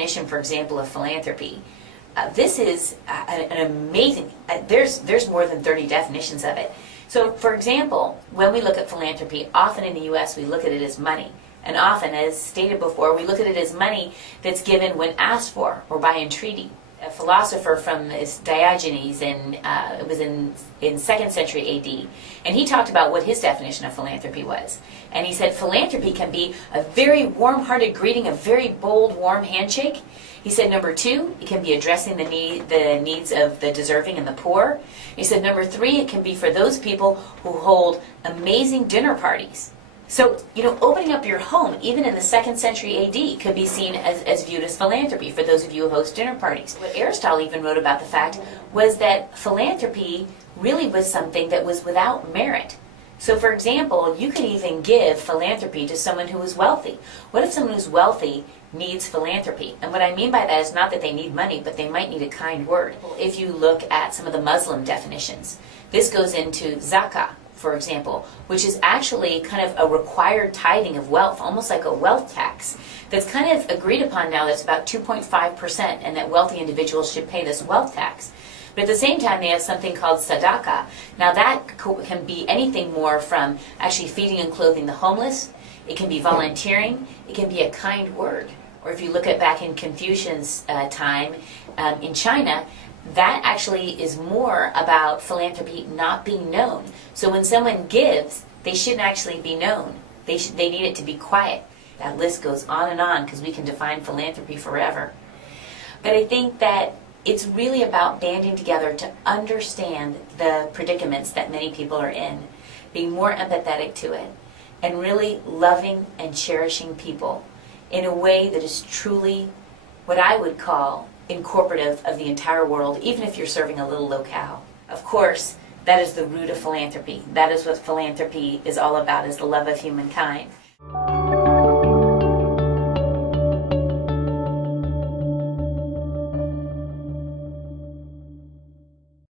definition, for example, of philanthropy, this is an amazing, there's more than 30 definitions of it. So, for example, when we look at philanthropy, often in the U.S. we look at it as money. And often, as stated before, we look at it as money that's given when asked for or by entreaty. A philosopher from Diogenes, and it was in 2nd century A.D., and he talked about what his definition of philanthropy was. And he said philanthropy can be a very warm-hearted greeting, a very bold, warm handshake. He said, number 2, it can be addressing the needs of the deserving and the poor. He said, number 3, it can be for those people who hold amazing dinner parties. So, opening up your home, even in the 2nd century A.D., could be seen as viewed as philanthropy for those of you who host dinner parties. What Aristotle even wrote about the fact was that philanthropy really was something that was without merit. So, for example, you could even give philanthropy to someone who is wealthy. What if someone who's wealthy needs philanthropy? And what I mean by that is not that they need money, but they might need a kind word. If you look at some of the Muslim definitions, this goes into zakah, for example, which is actually kind of a required tithing of wealth, almost like a wealth tax, that's kind of agreed upon now that's about 2.5%, and that wealthy individuals should pay this wealth tax. But at the same time, they have something called tzedakah. Now that can be anything more from actually feeding and clothing the homeless. It can be volunteering. It can be a kind word. Or if you look at back in Confucian's time in China, that actually is more about philanthropy not being known. So when someone gives, they shouldn't actually be known. They need it to be quiet. That list goes on because we can define philanthropy forever. But I think that it's really about banding together to understand the predicaments that many people are in, being more empathetic to it, and really loving and cherishing people in a way that is truly what I would call incorporative of the entire world, even if you're serving a little locale. Of course, that is the root of philanthropy. That is what philanthropy is all about, is the love of humankind.